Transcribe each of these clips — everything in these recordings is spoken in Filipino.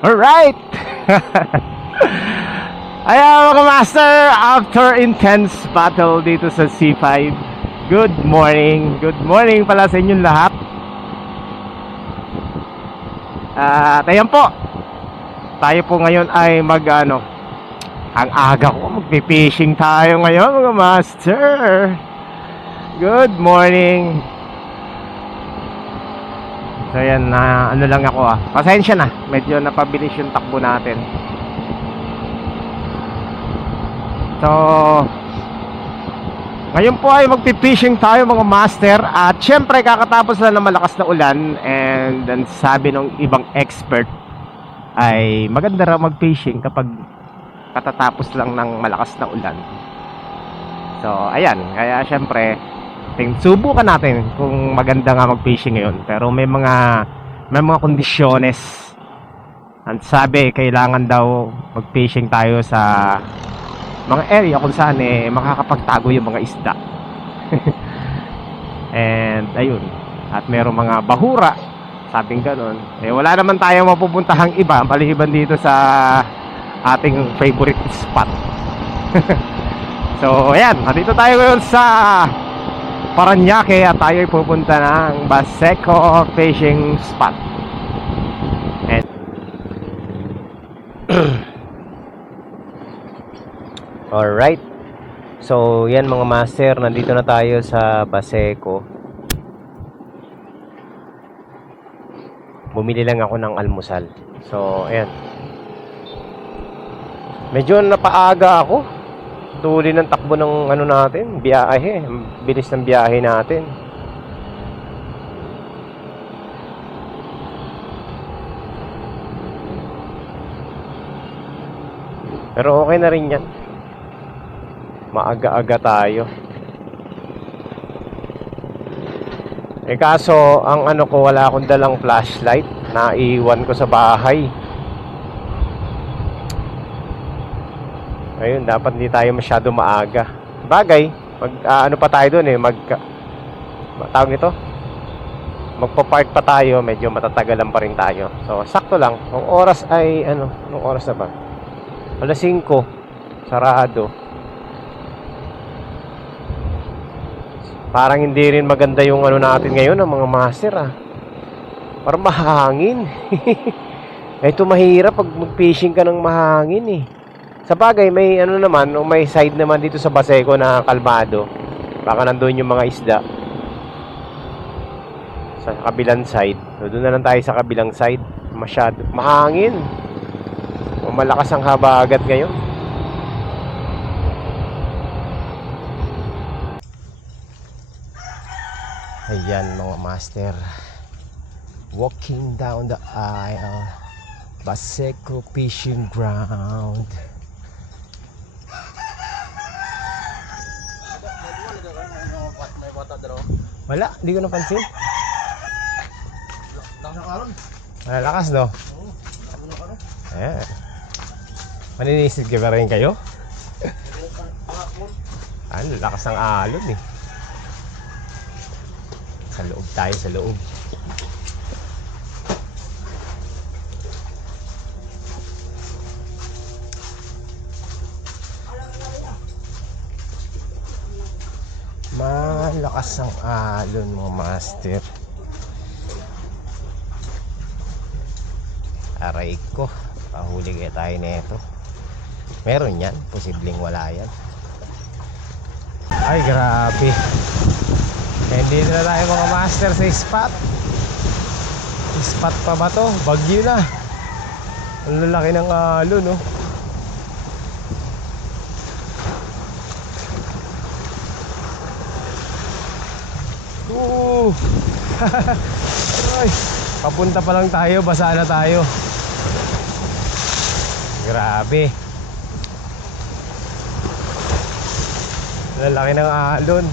Alright! Ayan mga master, after intense battle dito sa C5, good morning. Good morning pala sa inyong lahat. At ayan po, tayo po ngayon ay ang aga ko, magpipishing tayo ngayon mga master. Good morning. So yan, ano lang ako pasensya na, medyo napabilis yung takbo natin. So ngayon po ay magpipishing tayo mga master. At syempre kakatapos lang ng malakas na ulan. And then sabi ng ibang expert ay maganda raw mag-fishing kapag katatapos lang ng malakas na ulan. So ayan, kaya syempre subukan natin kung maganda nga mag-fishing ngayon. Pero may mga kondisyones. Ang sabi, kailangan daw mag-fishing tayo sa mga area kung saan makakapagtago yung mga isda. And ayun, at merong mga bahura, sabing ganon. Wala naman tayong mapupuntahang iba maliban dito sa ating favorite spot. So ayan, nandito tayo ngayon sa Paranaque at tayo ay pupunta ng Baseco Fishing Spot. And alright. So yan mga master, nandito na tayo sa Baseco. Bumili lang ako ng almusal. So ayan, medyo napaaga ako. Tuloy ng takbo ng natin, biyahe. Bilis ng biyahe natin. Pero okay na rin yan. Maaga-aga tayo. Kaso ang ko, wala akong dalang flashlight. Naiwan ko sa bahay. Ayun, dapat hindi tayo masyado maaga. Bagay, pa tayo doon tawag nito, magpa-park pa tayo, medyo matatagalan pa rin tayo. So, sakto lang. Ang oras ay, anong oras na ba? 5:00, sarado. Parang hindi rin maganda yung natin ngayon, ang mga master Parang mahangin. Ito mahirap pag mag-fishing ka ng mahangin Sa bagay, may naman, may side naman dito sa Baseco na kalmado. Baka nandun yung mga isda. Sa kabilang side. So, doon na lang tayo sa kabilang side. Masyado mahangin. Malakas ang habagat ngayon. Ayan mga master. Walking down the aisle. Baseco Fishing Ground. Wala, hindi ko napansin. Malakas no? Ayan. Maninisid ka ba rin kayo? Lakas ng alon Sa loob tayo, sa loob. Malakas ang alon mga master. Aray ko, pahuli kaya tayo nito. Meron yan, posibleng wala yan. Ay grabe. Hindi na tayo mga master sa spot. Spot pa ba to? Bagyo na. Ang lalaki ng alon Ay, papunta pa lang tayo, basa na tayo. Grabe. Lalaki ng alon.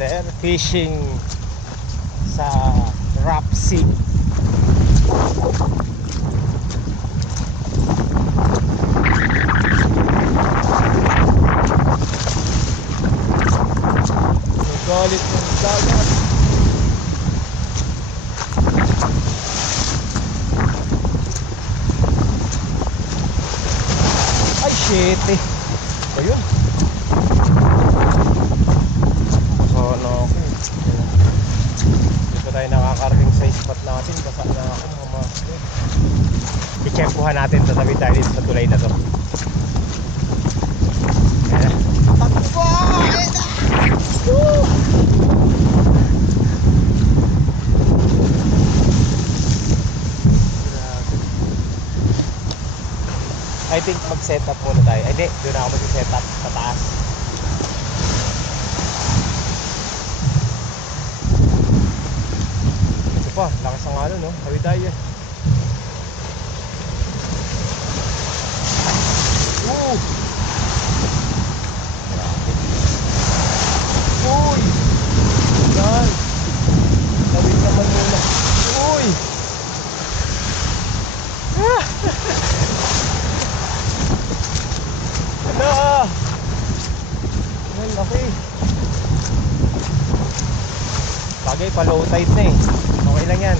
master, fishing sa Rough Sea. Galit ng dagat. Ay shit eh. Ayun. Masana ako. Hindi pa tayo nakakarating sa spot natin. Basa na ako mga master. I-checkpuhan natin. Tatabi tayo dito sa tulay na to. Ayan. Takbo! Ayan na! Woo! I think mag-set up muna tayo. Ay, di, doon ako mag-set up sa taas. Ito pa, lakas ang ano, no? Tawid tayo yan. Woo! Uy! Yan! Tawid naman muna. Uy! Ah! Hala! Ayan, laki. Bagay pa low tide na eh. Okay lang yan.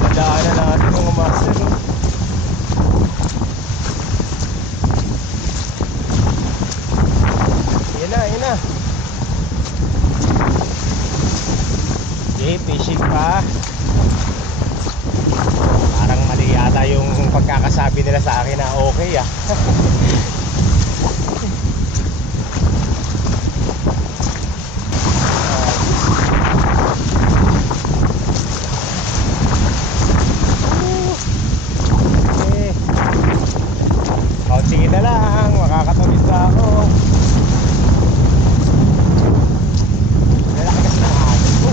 Madaanan natin mga master, oh. Yan na, yan na. Okay, fishing pa. Parang mali yata yung pagkakasabi nila sa akin na okay ah. Okay. Kaunti na lang, makakatawid na ako. Lalaki kasi ng agad ko.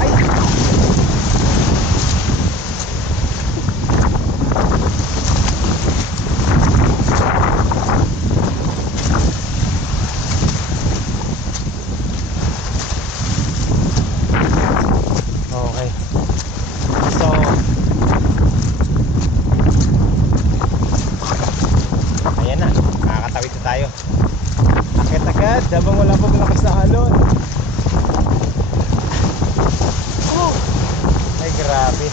Ay! Okay. So ayan na, makakatawid na tayo. Akit agad habang wala pa malakas na alon. Oh! Ay grabe.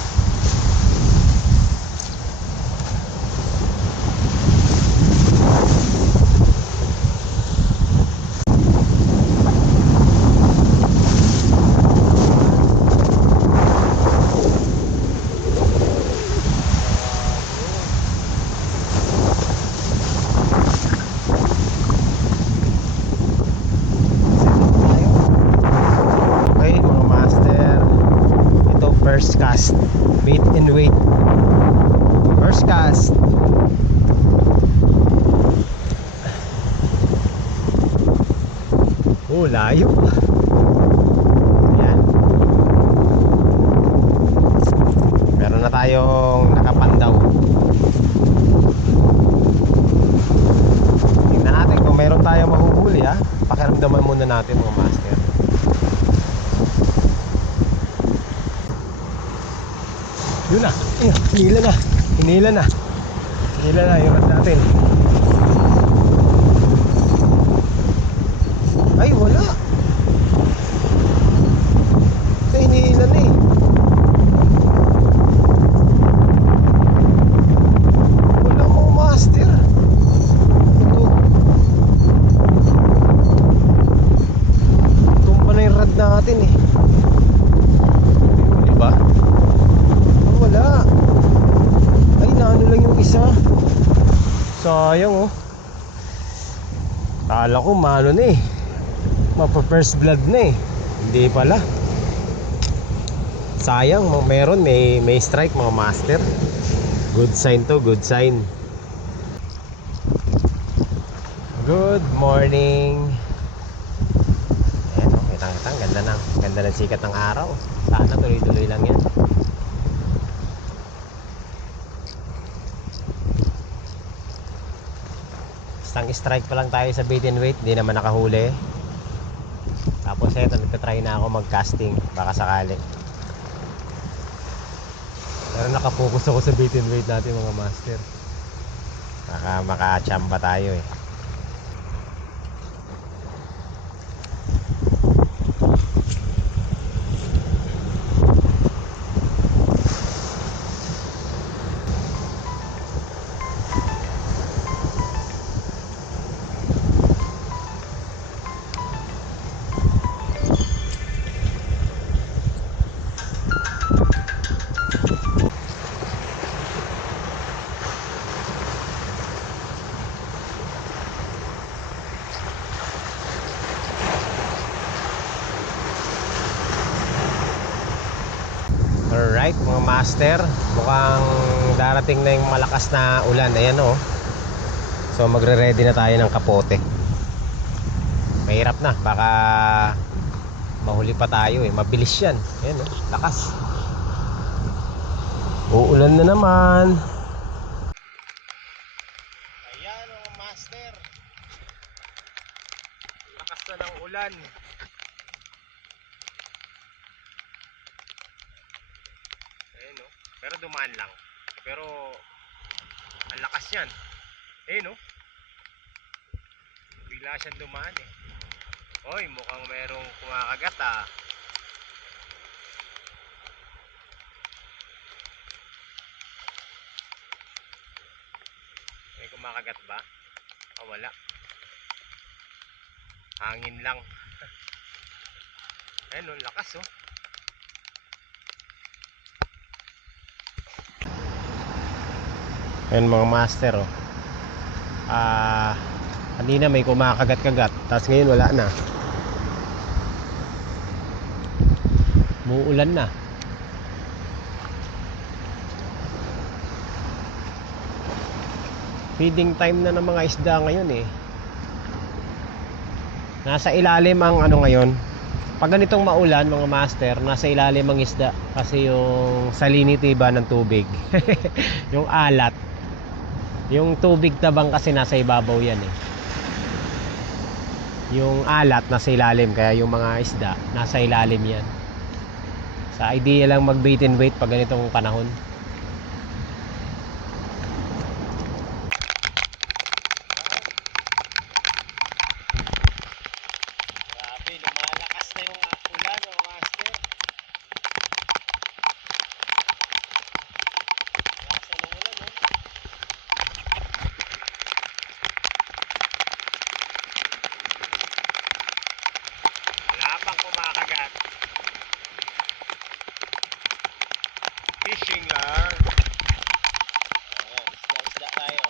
Okay mga master, ito first cast, bait and wait. First cast. Oh, layo. Ayan. Meron na tayong nakapandaw. Tingnan natin kung meron tayong mahuhuli ha. Pakiramdaman muna natin mga master. Yun na. Ayun, hinila na. Hinila na. Hinila na yung rad natin. Ay, wala. Ay, hinila na eh. Wala mga master. Ito. Tumpa na yung rad natin eh. Diba? Wala. Ay, naano lang yung isa. Sayang oh. Kala ko maano na eh, mapa first blood na eh. Hindi pala. Sayang, meron, may strike mga master. Good sign to, good sign. Good morning. Ayan oh, kitang-kitang, ganda ng sikat ng araw. Sana tuloy-tuloy lang yan. strike pa lang tayo sa bait and wait, hindi naman nakahuli. Tapos eto, nagtatry na ako mag-casting, baka sakali. Pero nakapokus ako sa bait and wait natin mga master. Baka makachamba tayo eh. Alright mga master, mukhang darating na yung malakas na ulan. Ayan o. So magre-ready na tayo ng kapote. Mahirap na, baka mahuli pa tayo eh. Mabilis yan. Ayan o, lakas. Uulan na naman. Ayan mga master, lakas na ng ulan. Ayan o, pero dumaan lang. Pero ang lakas yan. Ayan o, bigla siyang dumaan eh. Hoy, mukhang merong kumakagat ah. May kumakagat ba? Oh, wala. Hangin lang. Ayan o, lakas oh. Ayan mga master oh. Kanina may kumakagat-kagat, tapos ngayon wala na. Muulan na. Feeding time na ng mga isda ngayon eh. Nasa ilalim ang ano ngayon. Pag ganitong maulan mga master, nasa ilalim ang isda. Kasi yung salinity ba ng tubig. Yung alat. Yung tubig tabang kasi nasa ibabaw yan eh. Yung alat nasa ilalim, kaya yung mga isda nasa ilalim yan. Sa idea lang mag bait and wait pag ganitong panahon. Grabe, lumalakas na yung ulan mga master. Lakas na ng ulan oh. Wala pang kumakagat. Fishing lang. Ayan, isda tayo.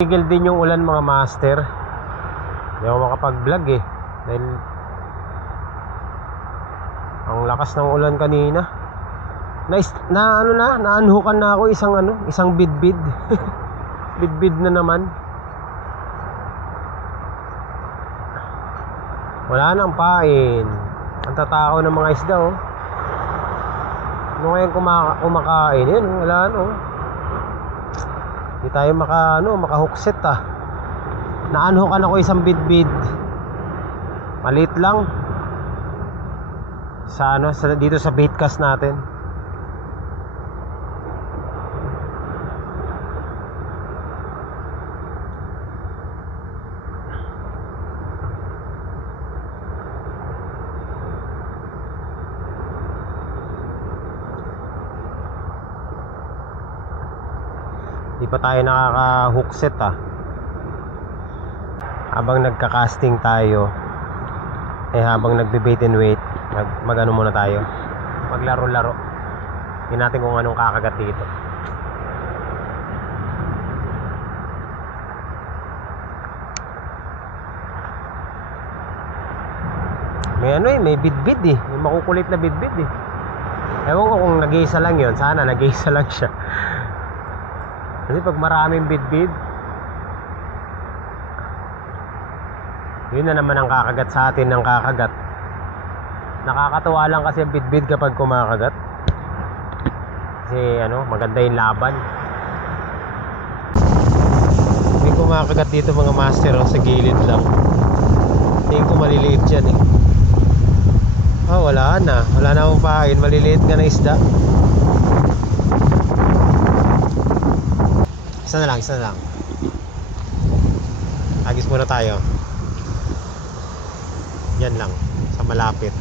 Tigil din yung ulan mga master. Hindi ako makapag-vlog eh. Dahil ang lakas ng ulan kanina. Naanhukan na ako isang bidbid. Bidbid na naman. Wala nang pain. Ang tatao ng mga isda oh. Ano ngayon kumakain? Yan, wala no. Hindi tayo maka-hookset ah. Naanhukan ako isang bidbid. Maliit lang. Dito sa baitcast natin. Di pa tayo nakaka-hookset ah. Habang nagka-casting tayo, habang nagbe-bait and wait, mag-ano muna tayo, maglaro-laro. Tingnan natin kung anong kakagat dito. May may bidbid eh. May makukulit na bidbid eh. Ewan ko kung nag-iisa lang yun. Sana nag-iisa lang siya. Kasi pag maraming bidbid, yun na naman ang kakagat sa atin ng kakagat. Nakakatuwa lang kasi ang bidbid kapag kumakagat. Kasi maganda yung laban. May kumakagat dito mga master sa gilid lang. Tingin ko maliliit yan eh. Wala na. Wala na akong pahain. Maliliit nga na isda. Isa na lang. Agis muna tayo. Yan lang. Sa malapit.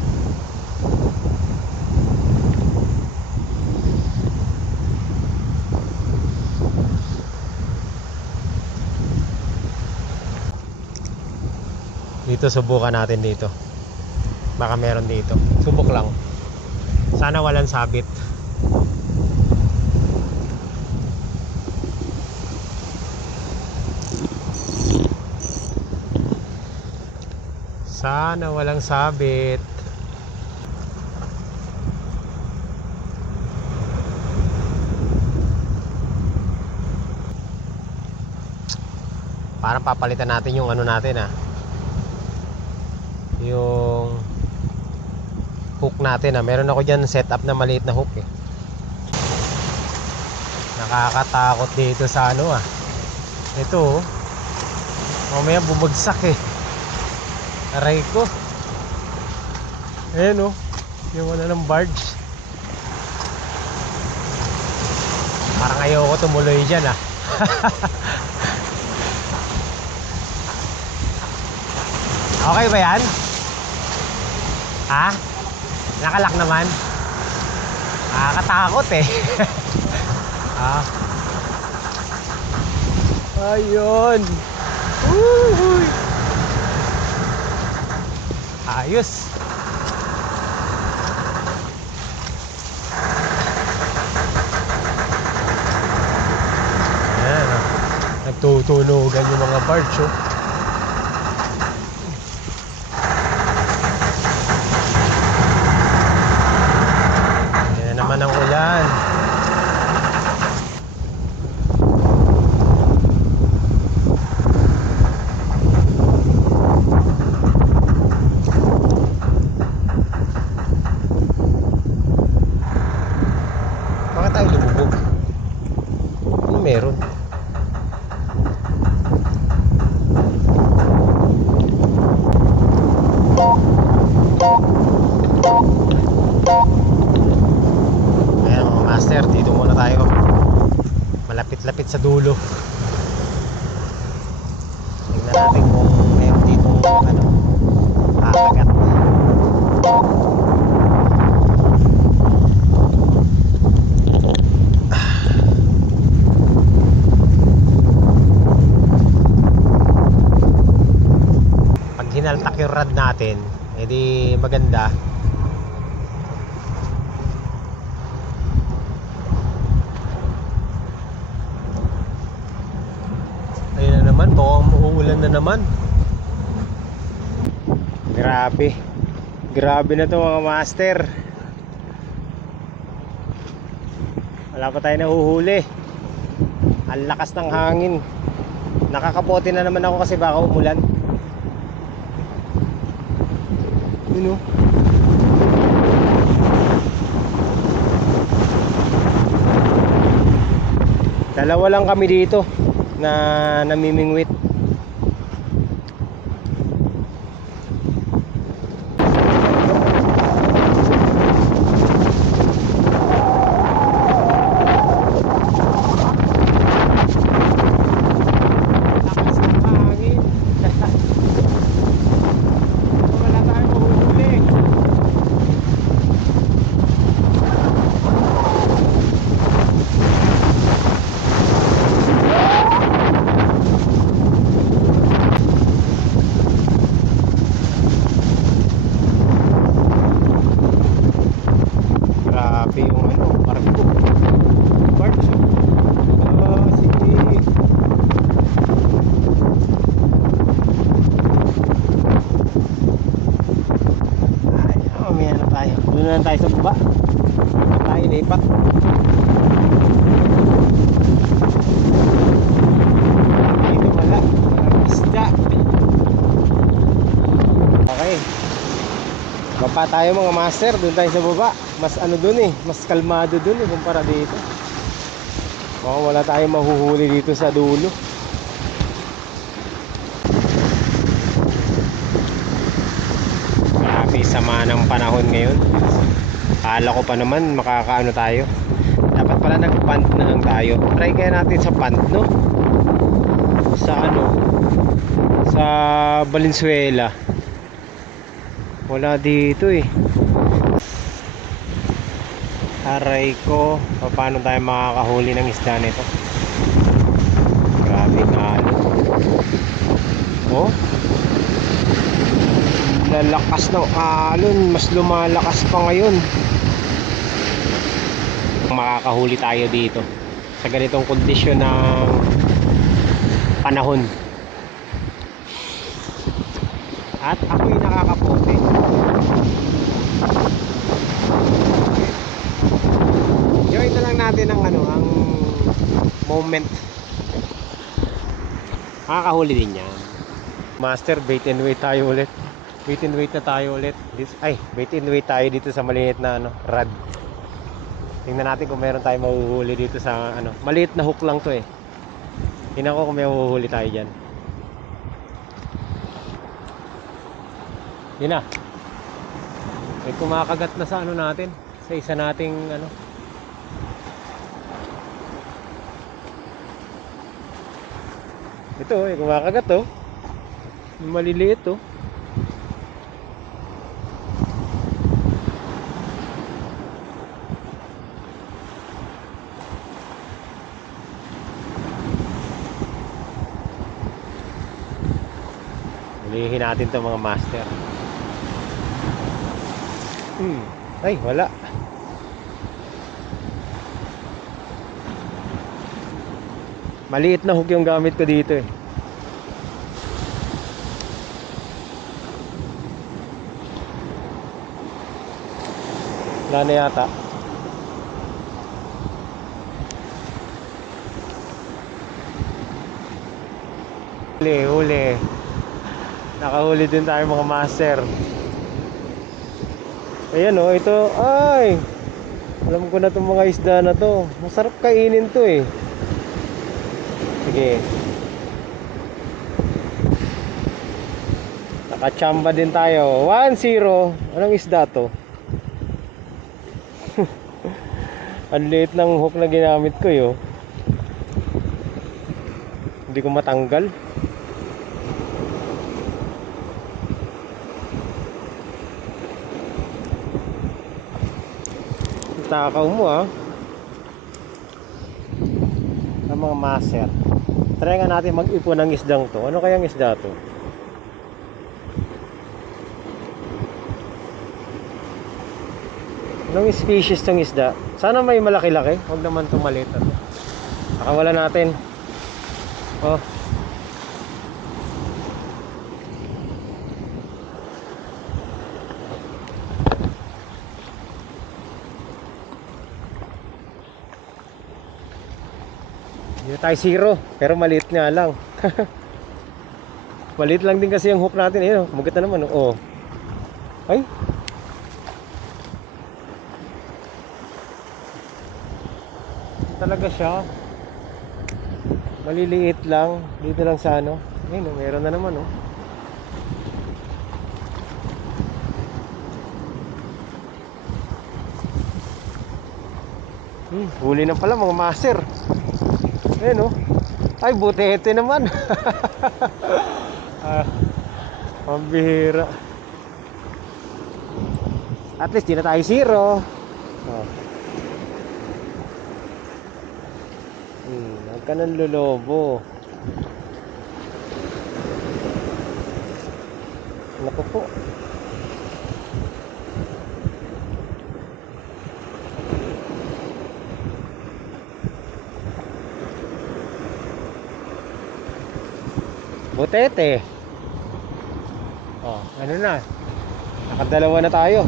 Dito subukan natin dito. Baka meron dito. Subok lang. Sana walang sabit. Sana walang sabit. Parang papalitan natin yung natin yung hook natin meron ako dyan setup na maliit na hook nakakatakot dito sa ito mamaya bumagsak aray ko ayan yung ng barge parang ayoko tumuloy dyan okay ba yan? Nakalak naman. Nakakatakot Ayun. Uy. Ayos. Ayan, nagtutunugan yung mga barge naman ang ulan. Bakit tayo lumubog? Ano meron? Master, dito muna tayo. Malapit-lapit sa dulo. Tingnan natin kung meron dito kakagat. Pag hinaltak yung rod natin, edi maganda. Uulan na naman. Grabe na to mga master. Wala pa tayo nahuhuli. Ang lakas ng hangin. Nakakapote na naman ako kasi baka umulan. Dalawa lang kami dito na namimingwit. pa tayo mga master, doon tayo sa baba. Mas ano doon eh, mas kalmado doon eh kumpara dito. Wala tayong mahuhuli dito sa dulo. Grabe sama ng panahon ngayon. Akala ko pa naman makakaano tayo. Dapat pala nag-pant na lang tayo. Try kaya natin sa pant, no? Sa ano? Sa Valenzuela. Wala dito eh. Aray ko, paano tayo makakahuli ng isda nito? Grabe nga. Oh, lalakas ng alon, mas lumalakas pa ngayon. Makakahuli tayo dito sa ganitong kondisyon ng panahon. At ako'y nakakapote. Join na lang natin ang ang moment. Makakahuli din yan. Master, bait and wait tayo ulit. Bait and wait na tayo ulit. Bait and wait tayo dito sa maliit na rod. Tingnan natin kung meron tayong mahuhuli dito sa maliit na hook lang to eh. Tingnan ko kung may mahuhuli tayo dyan. Yun na. May kumakagat na sa natin. Sa isa nating Ito kumakagat oh. Maliliit oh. Hulihin natin to mga master. Ay, wala. Maliit na hook yung gamit ko dito eh. Wala na yata. Huli. Nakahuli din tayo mga master. Ayan oh, ito. Ay! Alam ko na itong mga isda na to. Masarap kainin to eh. Sige. Nakachamba din tayo. 1-0. Anong isda to? Ang liit ng hook na ginamit ko yo. Hindi ko matanggal. Takaw mo ng mga master. Try nga natin mag-ipon ng isdang to. Ano kayang isda to? Anong species tong isda? Sana may malaki-laki. Huwag naman itong maliit na to. Nakawala natin. Oh. Hindi tayo zero. Pero maliit nga lang. Maliit lang din kasi yung hook natin. Ayun, kumagat na naman. Oh. Ay. Talaga siya. Maliliit lang. Dito lang sa ayun, meron na naman huli na pala mga master. Ayun ay butete naman. Pambihira. At least di na tayo zero. Huwag ka ng lulobo. Naku po. Butete. Ano na? Nakadalawa na tayo.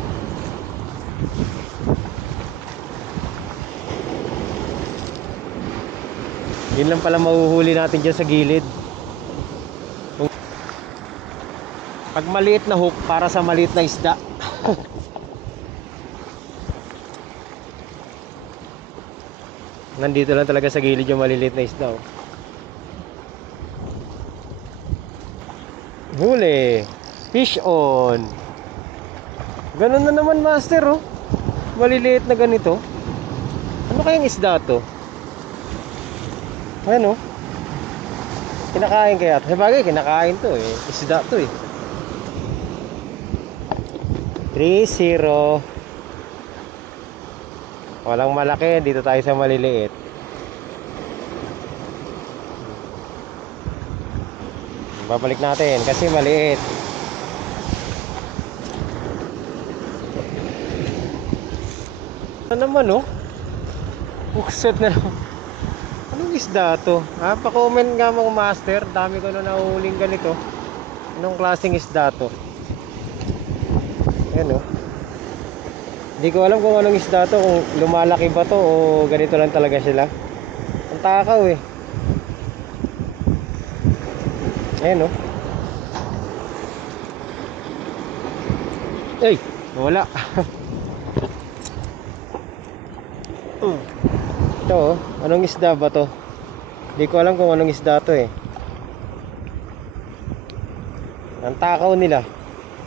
Yun lang pala mahuhuli natin dyan sa gilid. Pag maliit na hook para sa maliit na isda. Nandito lang talaga sa gilid yung maliliit na isda. Oh. Huli. Fish on. Ganun na naman, master, oh. Maliliit na ganito. Ano kayang isda to? Ano? Kinakain kaya? Sa bagay, kinakain to eh. Isda to eh. 3-0. Walang malaki. Dito tayo sa maliliit. Babalik natin kasi maliit. Ano naman oh? Bukset na naman. Anong isda to? Pa-comment nga mga master. Dami ko na nahuhuling ganito. Anong klaseng isda to? Ayan oh. Hindi ko alam kung anong isda to. Kung lumalaki ba to o ganito lang talaga sila. Ang takaw eh. Ayan oh. Ay! Wala. Ito oh. Anong isda ba to? Hindi ko alam kung anong isda to eh. Ang takaw nila.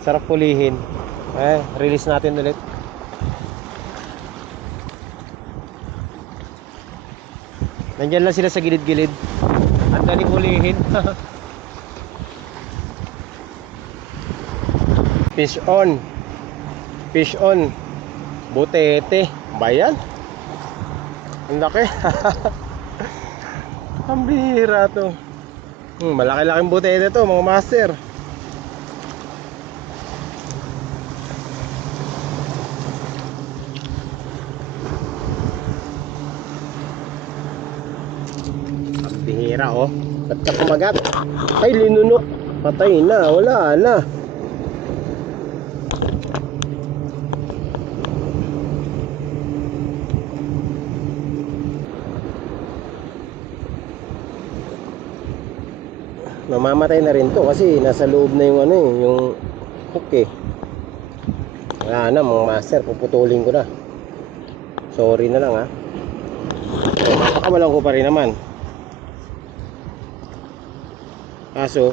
Sarap pulihin. Release natin ulit. Nandyan lang sila sa gilid-gilid. Ang dali pulihin. Fish on. Fish on. Butete. Bayan. Ang laki. Ang bihira to. Malaki-laking butete to mga master. Ang bihira oh. Ba't ka kumagat? Ay linunok. Patay na. Wala na. Mamamatay na rin to kasi nasa loob na yung ano eh, yung hook eh. Wala na mga master, puputulin ko na. Sorry na lang ha. Napakawalan ko pa rin naman. Kaso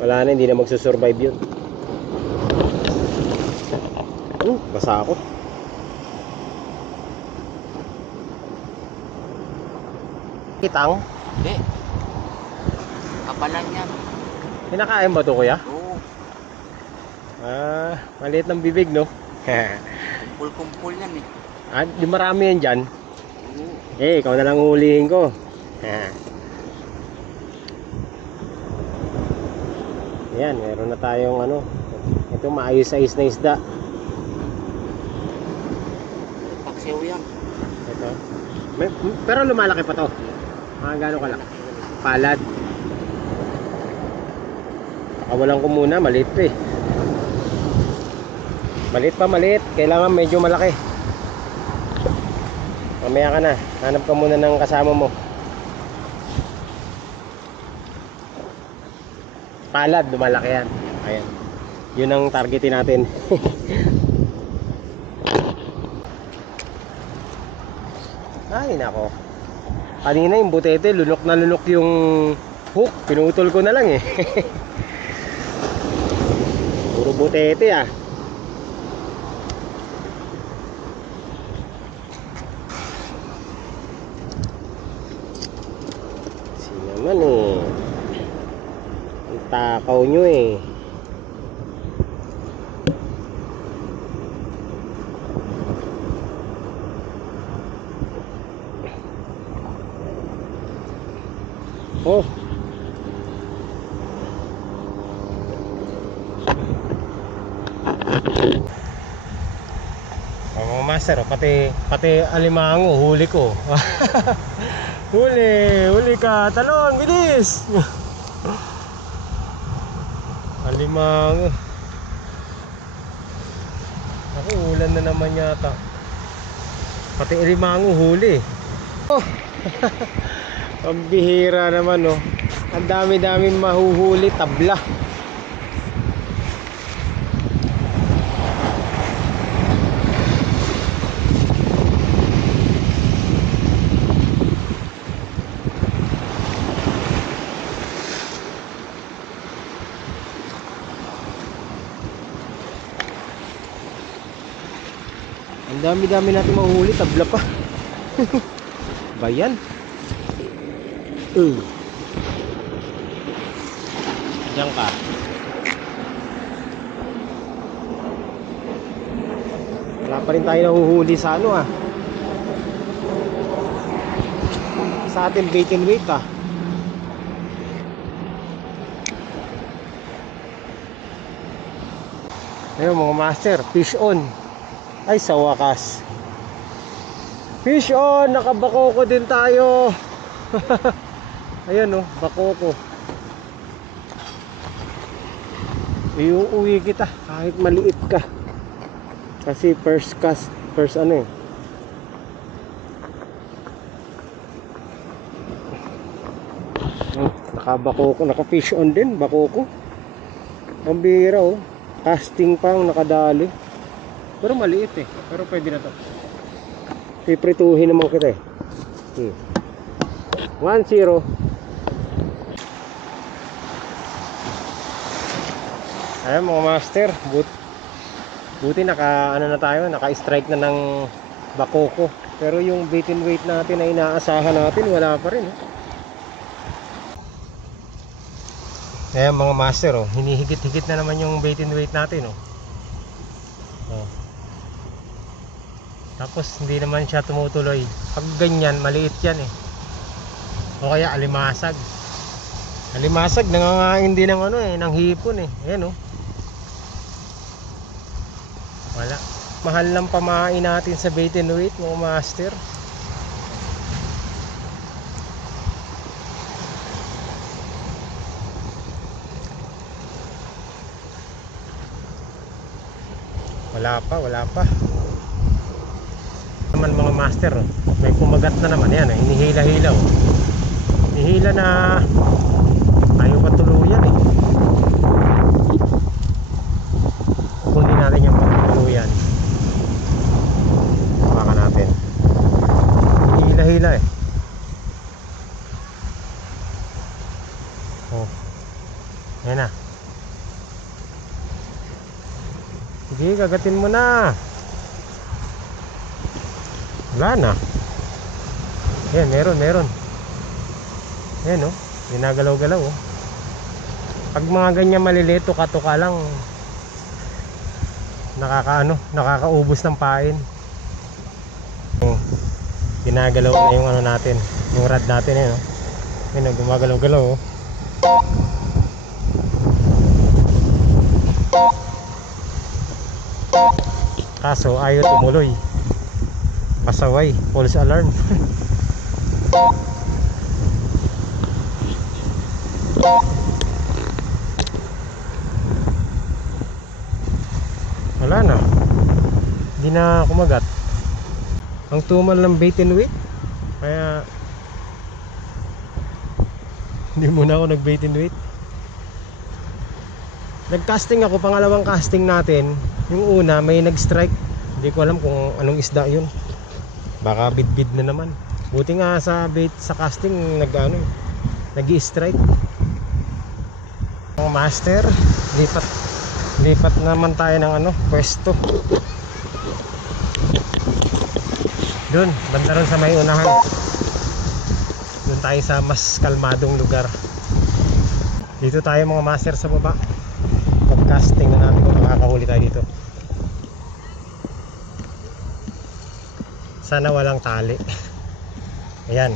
wala na, hindi na magsusurvive yun. Basa ako. Kitang? Hindi. Kapalan yan. Kinakain ba to kuya? Oo. Maliit ng bibig no? Kumpul-kumpul yan eh. Di marami yan dyan. Oo. Ikaw na lang uhulihin ko. Yan, meron na tayong ano. Ito maayos-ayos na isda. Paksiw yan. Ito. Pero lumalaki pa to. Mga gano'n kalaki. Palad. Pakawalan ko muna, maliit pa eh. Maliit pa, maliit. Kailangan medyo malaki. Mamaya ka na. Hanap ka muna ng kasama mo. Palad, lumalaki yan. Ayan. Yun ang targetin natin. Ay, nako. Kanina yung butete, lunok na lunok yung hook. Pinutol ko na lang eh. Puro butete ah. Kasi naman eh. Ang takaw nyo eh. Oh. Mga master, pati alimango huli ko. huli ka, talon, bilis. Alimango. Ako, ulan na naman yata. Pati alimango huli. Oh. Ang bihira naman oh. Ang dami-daming mahuhuli, tabla. Dami-dami natin mahuhuli, tabla pa. Bayan. Diyan ka. Wala pa rin tayo nahuhuli sa ano ah. Sa ating bait and wait ah. Ayun mga master, fish on. Ay sa wakas. Fish on, nakabakoko din tayo. Ayan oh, bakoko. Iuuwi kita kahit maliit ka. Kasi first cast, first ano eh. Nakabakoko, naka-fish on din, bakoko. Ang bira oh. Casting pa ang nakadali. Pero maliit eh. Pero pwede na to. Piprituhin naman kita eh. 1-0. Ayan mga master. Buti naka ano na tayo. Naka-strike na ng bakoko. Pero yung bait and weight natin na inaasahan natin wala pa rin eh. Ayan mga master oh, hinihigit-higit na naman yung bait and weight natin oh. Oh. Tapos hindi naman siya tumutuloy. Pag ganyan, maliit yan eh. O kaya alimasag. Alimasag, nangangain din ng ano eh, ng hipon eh. Ayan oh. Wala. Mahal ng pamain natin sa bait and weight mga master. Wala pa. Naman mga master, oh. May kumagat na naman yan, eh. Hinihila-hila oh. Hinihila na ayaw patuluyan eh. Kunin natin yung patuluyan. Baka natin. Hinihila-hila eh. Oh. Ayan na. Sige, kagatin mo na. Wala na. Ayan, meron. Ayan oh, ginagalaw-galaw oh. Pag mga ganyan maliliit, tuka-tuka lang, nakakaubos ng pain. Ginagalaw na yung ano natin, yung rod natin eh, no? Ayan oh, gumagalaw-galaw oh. Kaso ayaw tumuloy. Pasaway, false alarm. Wala na. Hindi na kumagat. Ang tumal ng bait and weight. Kaya hindi muna ako nag bait and weight. Nag-casting ako, pangalawang casting natin. Yung una may nag-strike. Hindi ko alam kung anong isda yun. Baka bid-bid na naman. Buti nga sa bait, sa casting nag-i-strike. Ang master, lipat naman tayo ng pwesto. Doon, banda ron sa may unahan. Doon tayo sa mas kalmadong lugar. Dito tayo mga master sa baba. Pag-casting na natin kung makakahuli tayo dito. Sana walang tali. Ayan.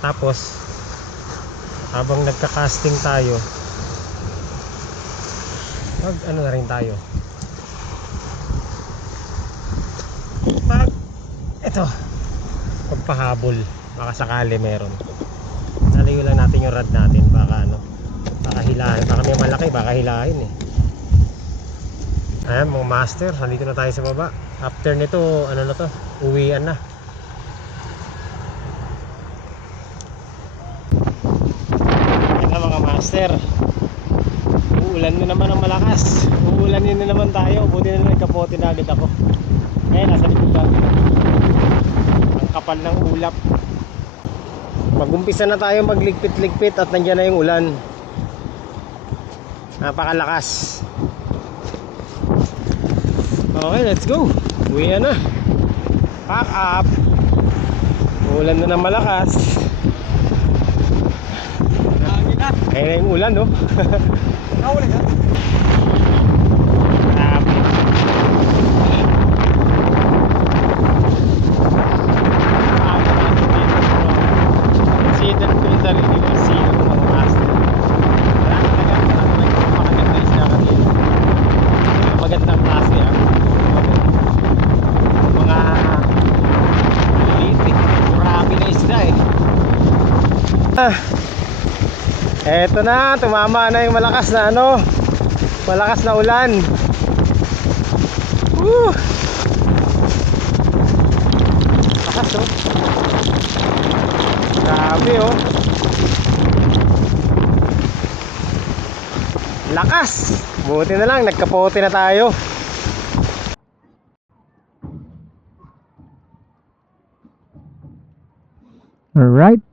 Tapos habang nagka-casting tayo, mag na rin tayo. Ito, pagpahabol, baka sakali meron. Nalayo lang natin yung rod natin, baka baka hilahin, baka may malaki, baka hilahin eh. Ayan mga master, nandito na tayo sa baba. After nito, na to, uwian na. Ayan na mga master, uulan na naman ang malakas. Uulanin na naman tayo, buti na lang kapote na agad ako. Ayan, nasa likod natin. Ang kapal ng ulap. Mag-umpisa na tayo magligpit-ligpit at nandiyan na yung ulan. Napakalakas. Okay, let's go. Uwi na. Pack up. Ulan na ng malakas. Ayun na yung ulan, no? Naulan na. Grabe. Consider ko yung sarili ko sino ng mga master. Marami magandang isda kanina. Magandang klase, ah. Mga maliliit eh. Marami na isda eh. Eto na, tumama na yung malakas na malakas na ulan. Woo! Lakas, oh. Grabe, oh. Lakas! Buti na lang, nagkapote na tayo. Alright.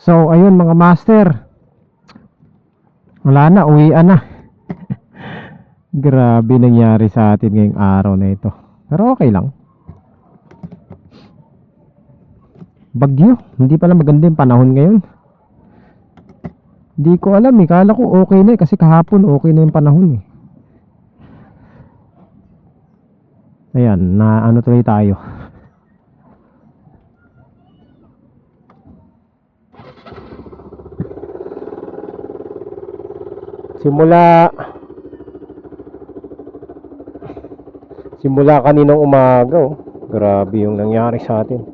So, ayun mga master. Wala na, uwian na. Grabe nangyari sa atin ngayong araw na ito. Pero okay lang. Bagyo, hindi pala maganda yung panahon ngayon. Hindi ko alam eh, kala ko okay na eh, kasi kahapon okay na yung panahon eh. Ayan, na ano tuloy tayo. Simula kaninang umaga, oh. Grabe yung nangyari sa atin.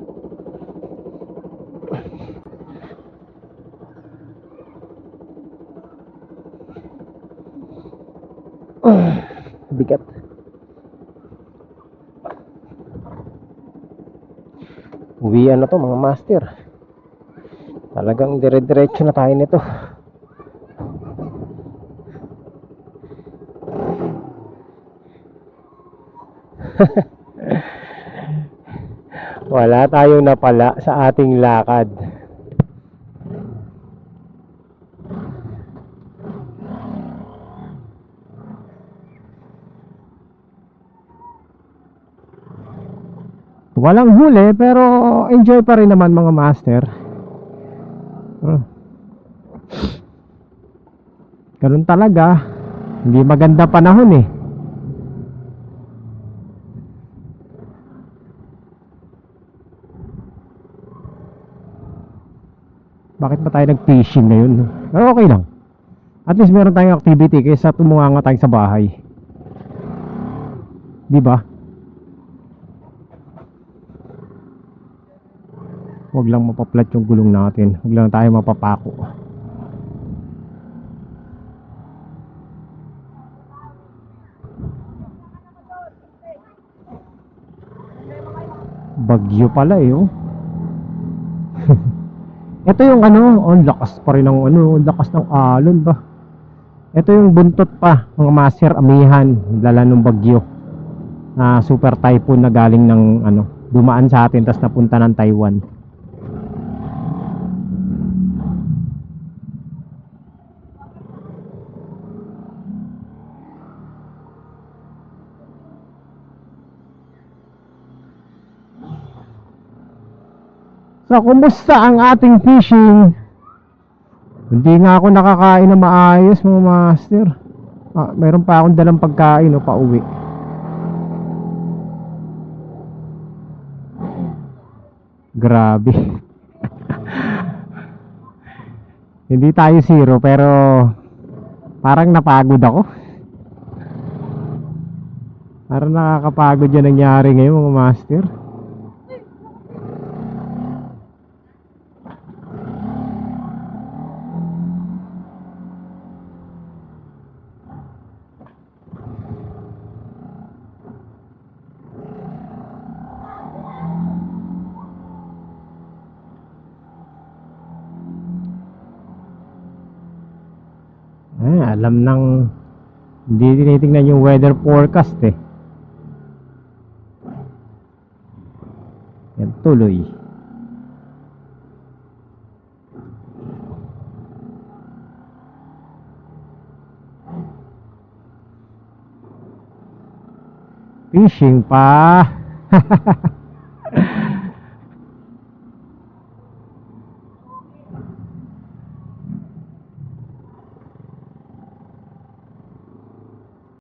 Bigat. Uwian na to mga master. Talagang dire-diretso na tayo nito. Wala tayong napala sa ating lakad. Walang huli pero enjoy pa rin naman mga master. Ganun talaga. Hindi maganda panahon eh. Bakit ba tayo nag-fishing ngayon? Pero okay lang. At least meron tayong activity kaysa tumunganga tayo sa bahay. Di ba? Huwag lang mapaplat yung gulong natin. Huwag lang tayo mapapako. Bagyo pala eh, oh. Ito yung lakas pa rin ng lakas ng alon ba. Ito yung buntot pa, mga master, amihan, dala ng bagyo. Super typhoon na galing ng dumaan sa atin tas napunta ng Taiwan. So, kumusta ang ating fishing? Hindi nga ako nakakain na maayos mga master. Meron pa akong dalang pagkain pauwi. Grabe. Hindi tayo zero pero parang napagod ako. Parang nakakapagod yan nangyari ngayon mga master. Alam ng hindi tinitingnan yung weather forecast eh. Yan tuloy. fishing pa.